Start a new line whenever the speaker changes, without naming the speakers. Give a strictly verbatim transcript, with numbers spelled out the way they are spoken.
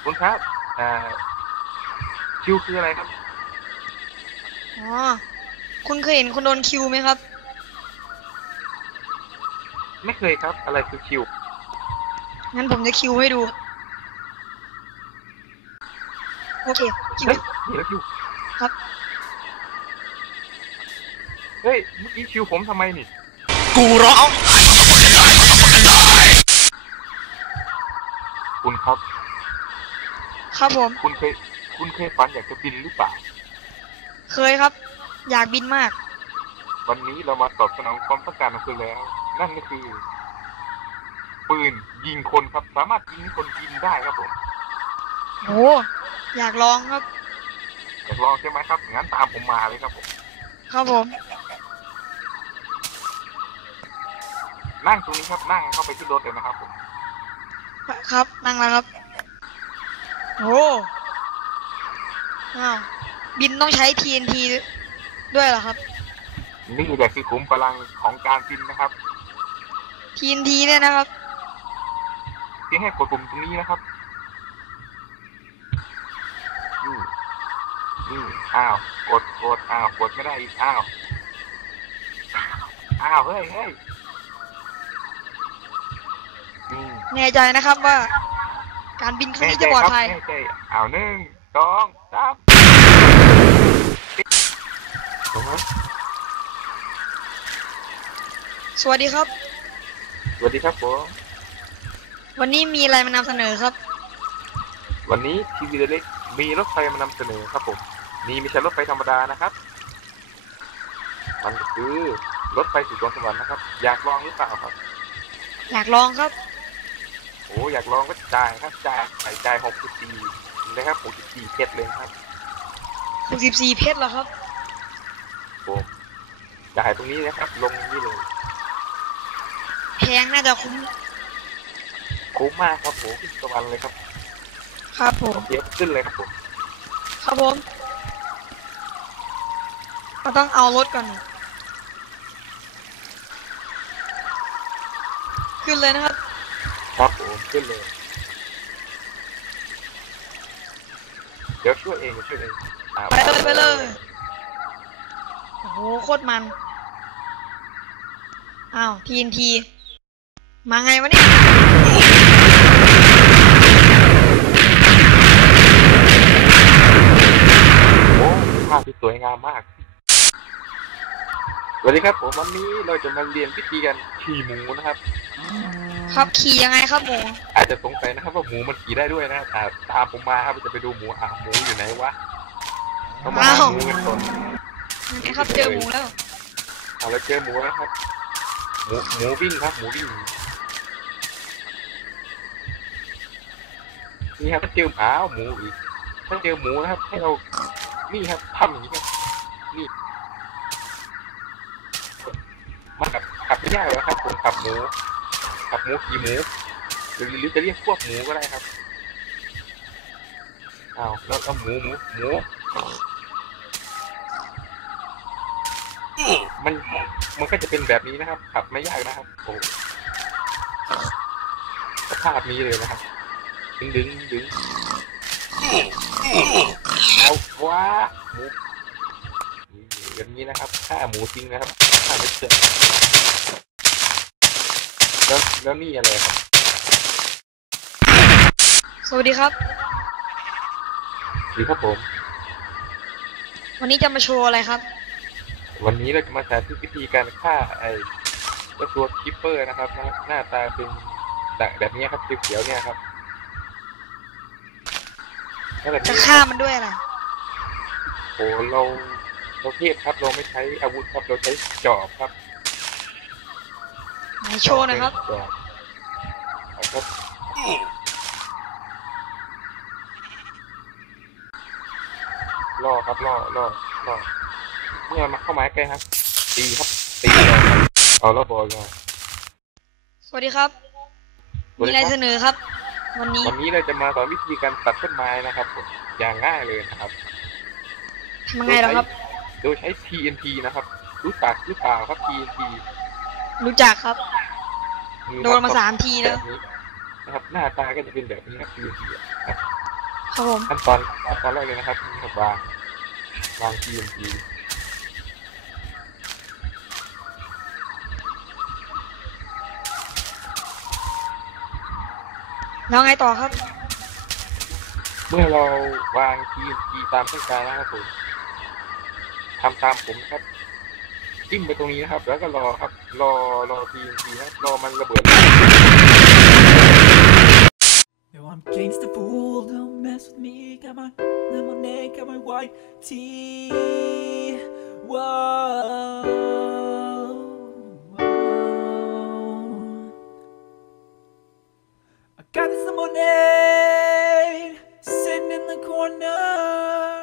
คุณครับอ่าคิวคืออะไรครับ
อ๋อคุณเคยเห็นคนโดนคิวไหมครับ
ไม่เคยครับอะไรคือคิว
งั้นผมจะคิวให้ดูโอเคคิว
เฮ้ยนี่แล้วคิว
ครับ
เฮ้ยเมื่อกี้คิวผมทำไมนี่
กูร้อง
คุณครับ
ครับผม
คุณเคยคุณเคยฝันอยากจะบินหรือเปล่า
เคยครับอยากบินมาก
วันนี้เรามาตอบสนองความต้องการของคุณแล้วนั่นก็คือปืนยิงคนครับสามารถยิงคนยิงได้ครับผม
โอ้อยากลองครับ
อยากลองใช่ไหมครับงั้นตามผมมาเลยครับผม
ครับผม
นั่งตรงนี้ครับนั่งเข้าไปขึ้นรถเลยนะครับผม
ครับนั่งแล้วครับโอ้อ้าวบินต้องใช้ ที เอ็น ที ด้วยเหรอครับ
นี่แหละคือขุมพลังของการบินนะครับ
ที เอ็น ที เนี่ยนะครับ
เพียงแค่กดปุ่มตรงนี้นะครับอืมอืมอ้าวกดกดอ้าวกดไม่ได้อีกอ้าวอ้าวเฮ้ยเฮ้ยอืม
แน่ใจนะครับว่าการบินครั้ง
แน่
นี้
ใจ
จะปลอด
ครับ
ภัย
แน่ใจอ้าวหนึ่งสองสามถูกไหม
สวัสดีครับ
สวัสดีครับผม
วันนี้มีอะไรมานำเสนอครับ
วันนี้ทีวีเล็กมีรถไฟมานำเสนอครับผมนี่ไม่ใช่รถไฟธรรมดานะครับมันก็คือรถไฟสู่สวงสวรรค์นะครับอยากลองหรือเปล่าครับ
อยากลองครับ
โอ้อยากลองก็จ่ายครับจ่ายใส่จ่ายหกสิบสี่นะครับหกสิบสี่เพชรเลยครับ
หกสิบสี่เพชรเหรอครับ
ผมจ่ายตรงนี้นะครับลงนี่เลย
แพงน่าจะคุ้ม
คุ้มมากครับผมขึ้นสวรรค์เลยครับ
ครับผม
เดี๋ยวขึ้นเลยครับผม
ครับผมก็ต้องเอารถก่อนขึ้นเลยนะครับ
ครับผมขึ้นเลยเดี๋ยวช่วยเองช่วยเอง
ไปเลยไปเลยโอ้โหโคตรมันอ้าว ที เอ็น ที มาไงวะเนี่ย
โอ้ภาพที่สวยงามมากสวัสดีครับผมวันนี้เราจะมาเรียนวิธีการขี่หมูนะครับ
ครับขี่ยังไงครับหมู
อาจจะสงสัยนะครับว่าหมูมันขี่ได้ด้วยนะแต่ตามผมมาครับจะไปดูหมูอ่ะหมูอยู่ไหนวะต้องมาหาหมูกันก่อน
นี่ครับเจอหมูแล้ว
เอาแล้วเจอหมูแล้วครับหมูหมูวิ่งครับหมูวิ่งนี่ครับถ้าเจออ้าวหมูอีกถ้าเจอหมูนะครับให้เรานี่ครับทำอย่างนี้ครับนี่มาขับขับไม่ยากเลยครับผมขับหมูขับหมูขี่หมูหรือหรือจะเรียกพวกหมูก็ได้ครับอ้าวแล้วเอาหมูหมูหมูมันมันก็จะเป็นแบบนี้นะครับขับไม่ยากนะครับโอ้สภาพนี้เลยนะครับดึงดึงดึงเอาว้าหมูแบบนี้นะครับฆ่าหมูทิ้งนะครับฆ่าไม่เชื่อแล้วแล้วนี่อะไรครับ
สวัสดีครับ
ดีครับผม
วันนี้จะมาโชว์อะไรครับ
วันนี้เราจะมาสาธิตวิธีการฆ่าไอ้เจ้าตัวคิปเปอร์นะครับหน้าตาเป็นแบบนี้ครับเขียวๆเนี่ยครับ
จะฆ่ามันด้วยอะไร
โอ้เราเราเทพครับเราไม่ใช้อาวุธครับเราใช้จอบครับ
ไหนโชว์นะครับ
จอบครับล่อครับล่อล่อล่อเมื่อมาเข้าไม้ใกล้ครับตีครับตีเราครับเอาแล้วบอลมา
สวัสดีครับมีอะไรเสนอครับวันนี้
วันนี้เราจะมาสอนวิธีการตัดต้นไม้นะครับผมอย่างง่ายเลยนะครับ
ทำยังไงล่ะครับ
โดยใช้ ที เอ็น ที นะครับรู้จักหรือเปล่าครับ ที เอ็น ที
รู้จักครับโดนมาสามทีแล้ว
นะครับหน้าตาก็จะเป็นแบบนี้ครับ ที เอ็น ที ครับ
ครับผม
ขั้นตอนขั้นตอนแรกเลยนะครับนี่ครับวางวาง ที เอ็น ที
แล้วไงต่อครับ
เมื่อเราวาง ที เอ็น ที ตามเส้นกลางนะครับผมทำตามผมครับจิ้มไปตรงนี้นะครับ แล้วก็รอครับ รอรอ ที เอ็น ที นะครับรอมันระเบิด
Yo, I'm gangsta fool, don't mess with me. Got my lemonade, got my white tea. Whoa, whoa. I got this lemonade sitting in the corner.